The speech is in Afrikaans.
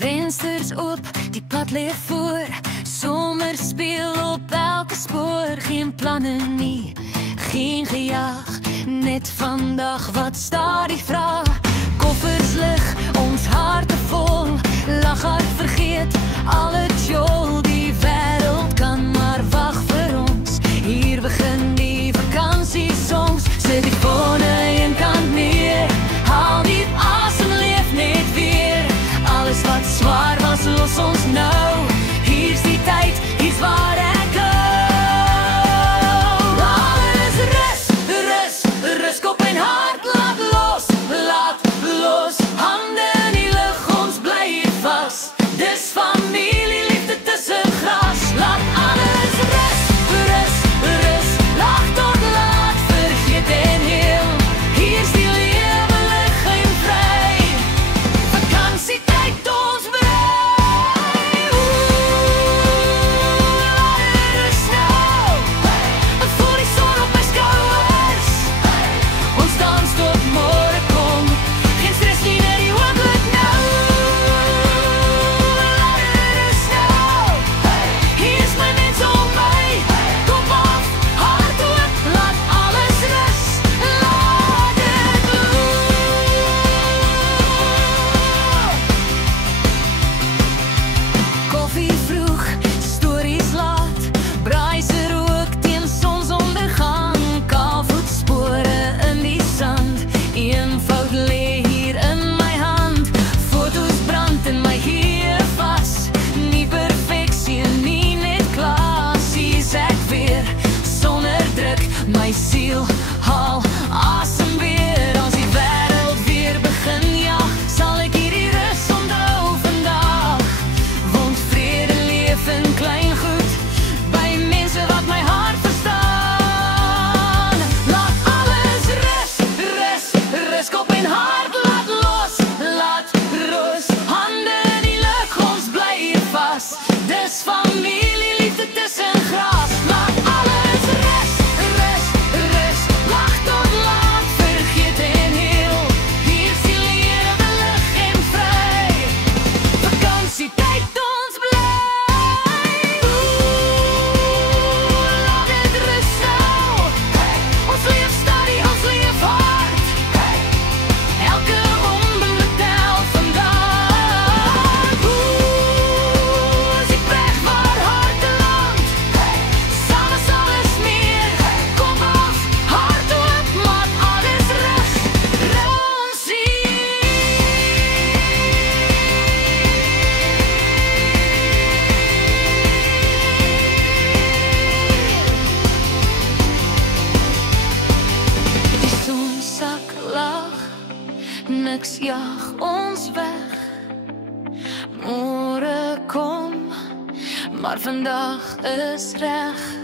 Vensters oop, die pad lê voor. Somer speel op elke spoor. Geen planne nie, geen gejaag. Net vandag, wat staat die vraag? Koffers lig, ons harte vol. Lach hard, vergeet al het jol. Die wêreld kan maar wag vir ons. Hier begin die vakansiesongs. Sit die fone eenkant neer. Haal diep asem, leef net weer. Alles wat zwaar was, los ons nou. Hier's die tyd, hier's waar ek hou. Alles rus, rus, rus, kop en hart. Laat los, hande in die lug, ons bly hier vas. Dis familie, liefde tussen gras. Laat alles rus, rus, rus. Lach tot laat, vergeet en heel. Hier's die lewe lig en vry. Vakansietyd ons brei. Laat het rus nou. Voel die son op my skouers. Ons dans tot môre kom. Geen stress nie net die oomblik nou. Laat het rus nou. Hier is my mens om my. Kop af, hart oop, laat alles rus. Laat dit loop. Koffie vroeg, stories laat. Braai rook teen sonsondergang. Kaalvoetspore in die sand. Eenvoud lê hier in my hand. Foto's brand in my hier vas. Nie perfeksie en nie net klas. Hier's ek weer, sonder druk. My siel haal asem weer. Als die wêreld weer begin, ja, sal ek hierdie rus onthou vandag. Want vrede leef in klein goed, by mense wat my hart verstaan. Laat alles rus, rus, rus, kop en hart. Laat los, laat rus. Hande in die lug, ons bly hier vas. Dis familie, liefde tussen gras. Laat alles rus, rus, rus. Lach tot laat, vergeet en heel. Hier's die lewe lig en vry. Vakansietyd ons bly. Laat dit rus nou. Ons leef steady, ons leef hard. Elke oomblik tel vandag. Is die plek waar harte land. Saam is alles meer. Kom af, hart oop, laat alles rus. Rus hier. Die son sak lag, niks jag ons weg. Môre kom, maar vandag is reg.